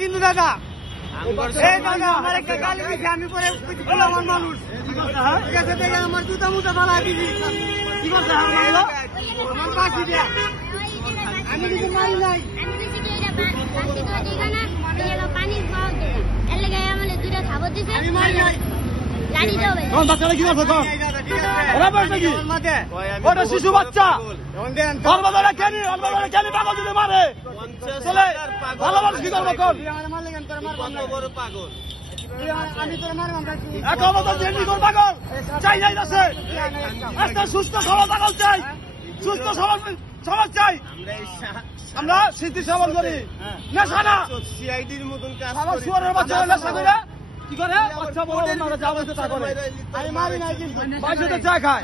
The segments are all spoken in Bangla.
কিন্তু দাদা আমার একটা গালি দিয়েছে আমি পরে আমার মানুষ ঠিক আছে দেখে আমার জুতা মুতা বালা দিবি কি করছে আমার পাখি দেয়া আমি কিছু মারি নাই আমি মারি নাই শিশু বাচ্চা মারে ভালো মানুষ কি করবো পাগল চাই একটা সুস্থ সবল পাগল চাই সুস্থ সমাজ চাই আমরা স্মৃতি সবল করি নেশা না সিআইডির মতন শুয়ারের বাচ্চা নেশা করে কি করে বাচ্চা বড় যা বলছে তা করে আমি মারি নাই কিন্তু বাচ্চাদের চা খায়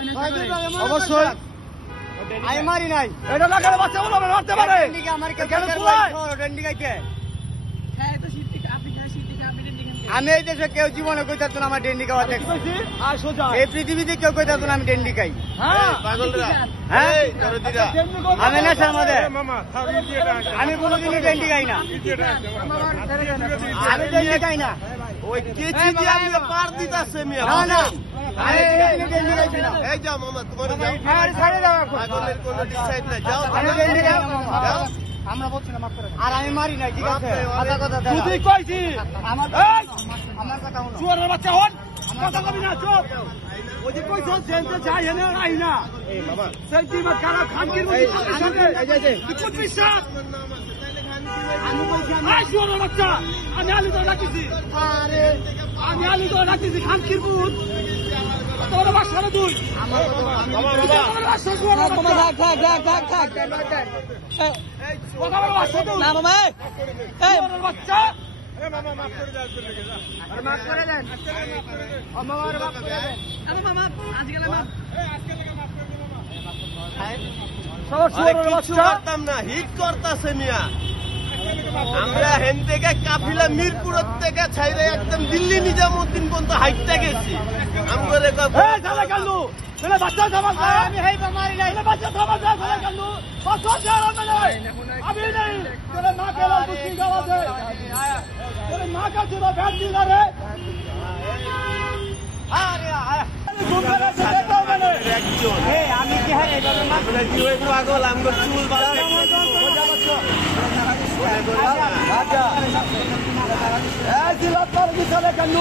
অবশ্যই আমি মারি নাই এটা না করে বাচ্চা বলো মারতে পারে আমি এই দেশে কেউ জীবনে কই থাকতো না আমার ডেন্ডি খাওয়া দেখছি এই পৃথিবীতে কেউ কই থাকতো না আমি ডেন্ডি খাই আমি না স্যার আমাদের আমি কোনোদিনই ডেন্ডি খাই না আমি ডেন্ডি খাই না ওই কেচি দিয়ে আমি পার দিতাছে মিয়া না আরে ডেন্ডি খাইছি না এই যাও মামা তোমার যাও আরে ছাড়ে দাও পাগলের কোনো ডিসাইড না যাও আমি ডেন্ডি খাই যাও আমরা বলছি না মাফ করে আর আমি মারি নাই ঠিক আছে কথা কথা দাও তুই কইছি আমার কথা হলো শুয়ারের বাচ্চা হন কথা কবি না চুপ ওই যে কইছ জেলতে যাই হেনে নাই না এই বাবা সেন্টিমেন্ট খারাপ খানকির মধ্যে তুই বিশ্বাস আমি বলছি আমি শুয়ারের বাচ্চা আমি আলী তো রাখিছি আরে আমি আলী তো রাখিছি খানকির পুত তোর বাসা না তুই বাবা বাসা শুয়ারের বাচ্চা থাক এই কথা বল বাসা তুই না মামা এই বাচ্চা এ মামা মাফ করে দাও আরে মাফ করে দেন মামা আরে মাফ করে দেন আরে মামা আজকে মাফ আজকে মাফ করে দিন মামা সব কিছু করতাম না হিট করতাছে মিয়া আমরা হেন থেকে কাফিলা মিরপুর থেকে ছাইরে একদম দিল্লি নিজামউদ্দিন পর্যন্ত হাইটটা গেছি আমগরে এই শালা কালু ছেলে বাচ্চা সমাজ আমি হেই মারি নাই বাচ্চা সমাজ শালা কালু বাচ্চা ছাড়া আমি নাই তোরে মা কেলা বুঝি গাওয়া দে তোরে মা কা দিবা ব্যাট দিলা রে আরে আয় গুমরা ছেলে তো মানে একজন এই আমি কি হয় এইভাবে মা বলে কি ওই পাগল আমগো চুল বাড়াতে রাজা এই দিলা তোর কি চলে কেন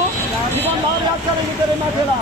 জীবন ভালো রাখতে রে মা খেলা